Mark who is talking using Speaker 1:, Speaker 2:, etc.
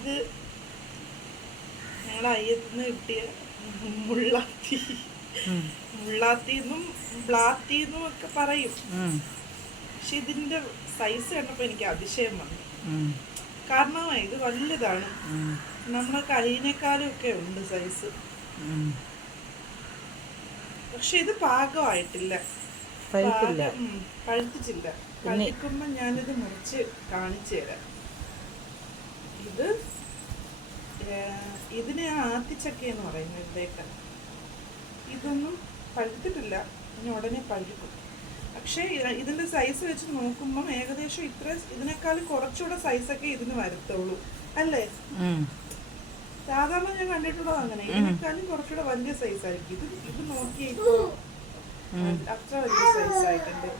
Speaker 1: ഇത് ഞങ്ങൾ അയ്യത്തുനിന്ന് കിട്ടിയ മുള്ളാത്തി. മുള്ളാത്തിന്നും ബ്ലാത്തിന്നും ഒക്കെ പറയും. പക്ഷെ ഇതിന്റെ സൈസ് കണ്ടപ്പോൾ എനിക്ക് അതിശയം വന്നു. കാരണം ഇത് വലുതാണ്. നമ്മുടെ കൈയിനേക്കാളും ഒക്കെ ഉണ്ട് സൈസ് പക്ഷെ ഇത് പാകമായിട്ടില്ല. കഴിക്കുമ്പോ പഴുത്തിച്ചില്ല.
Speaker 2: പിന്നെ-
Speaker 1: ഞാനിത് മുറിച്ച് കാണിച്ചു തരാം. ഇത് ഇതിനെ ആത്തിച്ചക്ക എന്ന് പറയുന്നത് ഇവിടെയൊക്കെ ഇതൊന്നും പഴുത്തിട്ടില്ല. ഇനി ഉടനെ പഴുക്കും. പക്ഷേ ഇതിന്റെ ഇതിന്റെ സൈസ് വെച്ച് നോക്കുമ്പം ഏകദേശം ഇത്ര ഇതിനേക്കാൾ കുറച്ചുകൂടെ സൈസൊക്കെ ഇതിന് വരത്തുള്ളൂ. അല്ലേ. സാധാരണ ഞാൻ കണ്ടിട്ടുള്ളത് അങ്ങനെ. ഇതിനേക്കാളും കുറച്ചുകൂടെ വലിയ സൈസ് ആയിരിക്കും. ഇത് ഇത് നോക്കിയേ. അത്ര വലിയ സൈസ് ആയിട്ടുണ്ട്.